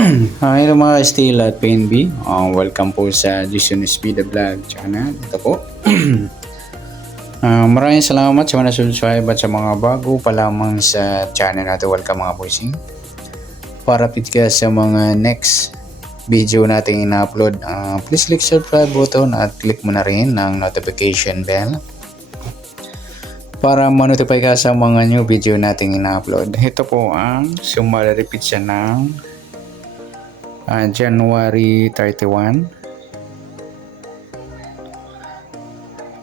Hello mga Steel at PNB. Welcome po sa Jason Speed Vlog channel. Ito po. Maraming salamat sa mga subscribe at sa mga bago pa lamang sa channel natin. Welcome mga boysing. Para fit ka sa mga next video natin ina-upload, please click subscribe button at click mo na rin ang notification bell para ma-notify ka sa mga new video natin ina-upload. Ito po ang repeat siya ng January 31.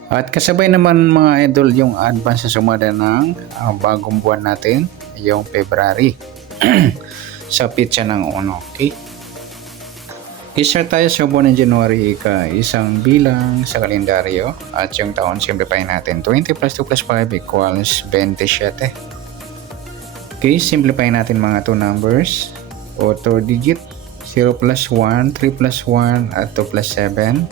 At kasabay naman mga idol yung advance sa sumada ng bagong buwan natin, yung February. Sa pitsa ng 1. Okay? Isa tayo sa buwan ng January, isang bilang sa kalendaryo at yung taon simplify natin. 20 plus 2 plus 5 equals 27. Okay, simplify natin mga 2 numbers o 2 digit. 0 plus 1, 3 plus 1 at 2 plus 7.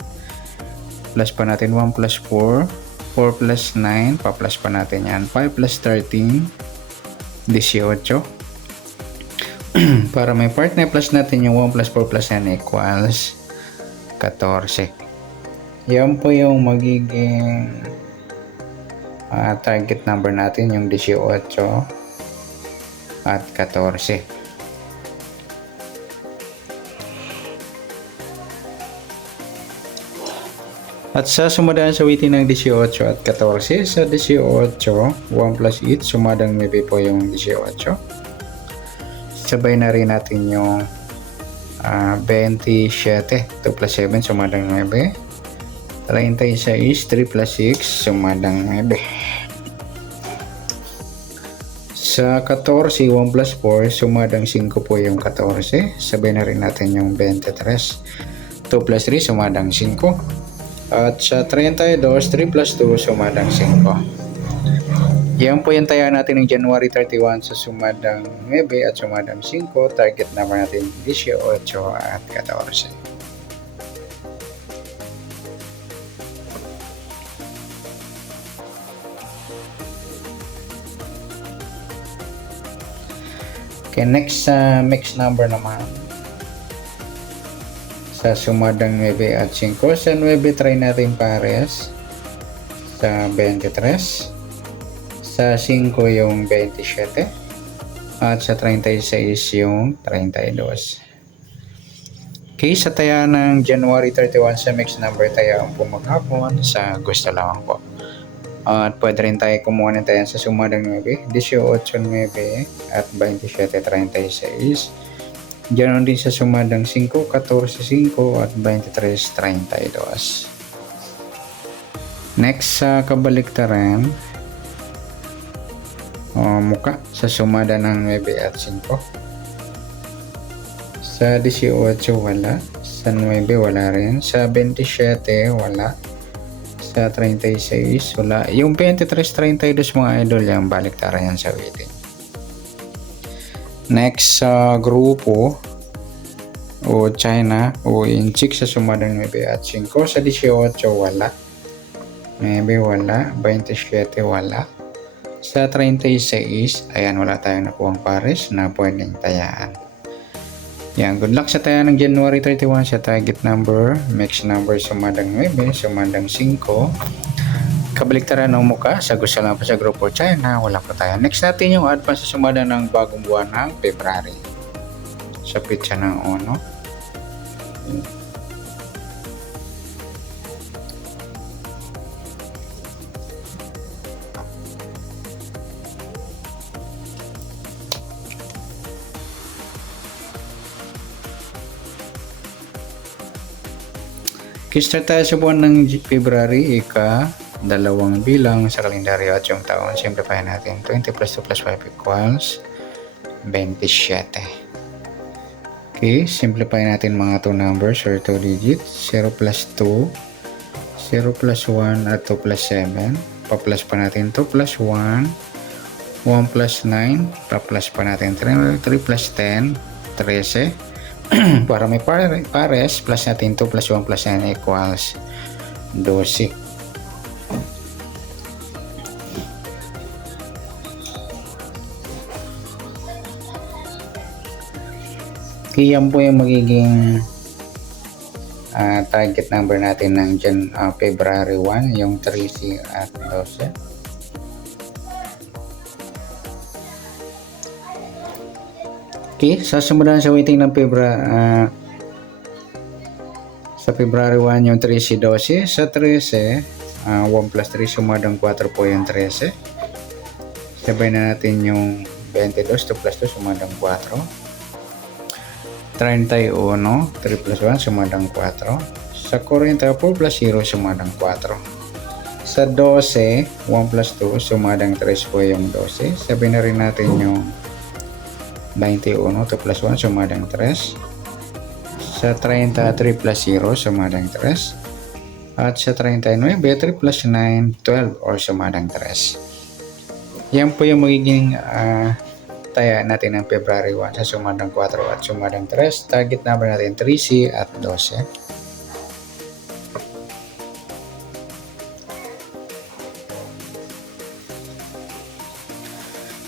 Plus pa natin 1 plus 4, 4 plus 9, pa-plus pa natin yan. 5 plus 13, 18. Para may part na plus natin yung 1 plus 4 plus 9 equals 14. Yan po yung magiging target number natin, yung 18 at 14. At sa sumadaan sa weighting ng 18 at 14, sa 18, 1 plus 8, sumadang maybe po yung 18. Sabay na rin natin yung 27, 2 plus 7, sumadang 9. 36, 3 plus 6, sumadang 9. Sa 14, 1 plus 4, sumadang 5 po yung 14. Sabay na rin natin yung 23. 2 plus 3, sumadang 5. At sa 32, 3 plus 2, sumadang 5. Yan po yung taya natin ng January 31 sa sumadang 9 at sumadang 5. Target number natin 18 at 14. Okay, next number naman. Sa sumadang 9 at 5. Sa 9, try natin pares. Sa 23. Sa 5 yung 27. At sa 36 yung 32. Okay, sa taya ng January 31 sa mixed number taya ang pumaghapon sa gusto lamang po. At pwede rin tayo kumuha ng taya sa sumadang 9, 18, 9 at 27, 36. Diyan din sa sumadang 5, 14, 5 at 23, 32. Next sa kabaliktaran, muka sa sumada ng 9 at 5. Sa 18 wala, sa 9 wala rin, sa 27 wala, sa 36 wala. Yung 23, 32 mga idol, yung baliktaran yan sa weighting. Next sa grupo o China o inchik sa sumadang 9 at 5. Sa 18 wala, 9 wala, 27 wala. Sa 36, ayan, wala tayong nakuhang pares na pwedeng tayaan. Yan, good luck sa tayaan ng January 31 sa target number, mixed number sumadang 9, sumadang 5. Kabaliktaran ng muka sa gusto lang pa sa grupo China, wala pa tayo. Next natin yung advance sa sumada ng bagong buwan ng February. Sa pitsa ng 1. Start tayo sa buwan ng February, dalawang bilang sa kalendaryo at yung taon. Simplify natin. 20 plus 2 plus 5 equals 27. Okay, simplify natin mga 2 numbers or 2 digits. 0 plus 2, 0 plus 1 at 2 plus 7. Pa-plus pa natin 2 plus 1, 1 plus 9. Pa-plus pa natin 3 plus 10, 13. Para may pares, plus natin 2 plus 1 plus 9 equals 12. Okay, yan po yung magiging target number natin ng February 1, yung 13 at 12. Okay, sa sumunod sa waiting ng sa February 1 yung 13, 12. Sa 13, 1 plus 3 sumadang 4 po yung 13. Sabay na natin yung 22, 2 plus 2 sumadang 4. 31, 3 plus 1 sumadang 4. Sa 44 plus 0 sumadang 4. Sa 12, 1 plus 2 sumadang 3 po yung 12. Sabay na rin natin yung 21, 2 plus 1 sumadang 3. Sa 33 plus 0 sumadang 3. At sa 39, 3 plus 9, 12 or sumadang 3. Yan po yung magiging taya natin ng February 1 sa sumadang 4 at sumadang 3. Target number natin 13 at 12.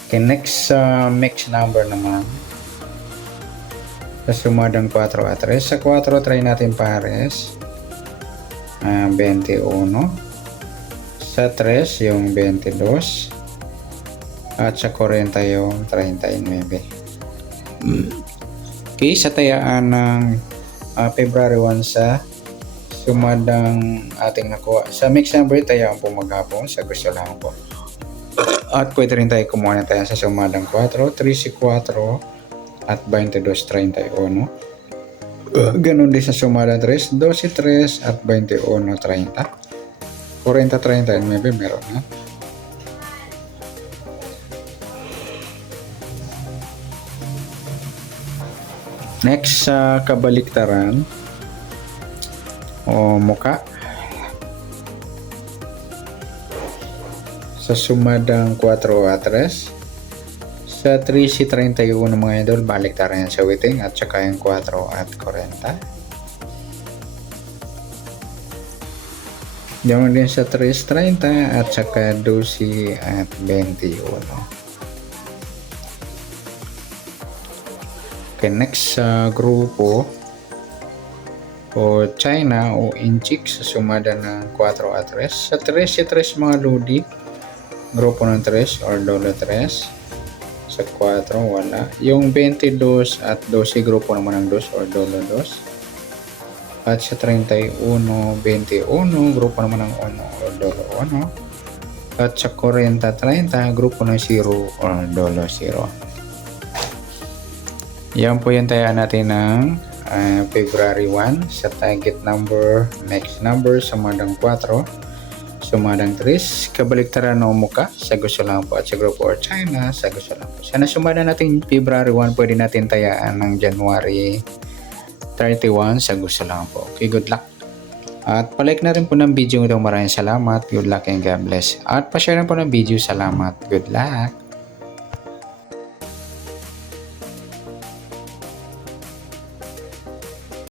Okay, next mix number naman. Sa sumadang 4 at 3. Sa 4, try natin pares. 21. Sa 3, yung 22. At sa 40 yung 39. Okay, sa tayaan ng February 1 sa sumadang ating nakuha. Sa mix number, tayaan po maghapon. Sa gusto lang po. At pwede rin tayo kumuha na tayo sa sumadang 4, 13, 4 at 22, 31. Ganun din sa sumadang 3, 12, 3 at 21, 30. 40, 39 meron na. Next sa kabaliktaran o muka. Sa sumadang 4 at 3. Sa 13, 31 mga idol, baliktaran yan sa waiting at saka yung 4 at 40. Diyan din sa 3, 30 at saka 12 at 21. Okay, next sa grupo o China o Inchik sa sumada ng 4 at 3. Sa 3 mga lodi, grupo ng 3 or dolo 3. Sa 4 wala. Yung 22 at 12 grupo naman ng 2 or dolo 2. At sa 31, 21 grupo naman ng 1 or dolo 1. At sa 40, 30 grupo ng 0 or dolo 0. Yan po yung tayaan natin ng February 1 sa target number, next number, sumadang 4, sumadang 3, kabaliktaran o muka, sa gusto lang po, at sa grupo or China, sa gusto lang po. Sana sumada natin February 1, pwede natin tayaan ng January 31, sa gusto lang po. Okay, good luck. At palike na rin po ng video ito. Maraming salamat. Good luck and God bless. At pa-share na po ng video. Salamat. Good luck.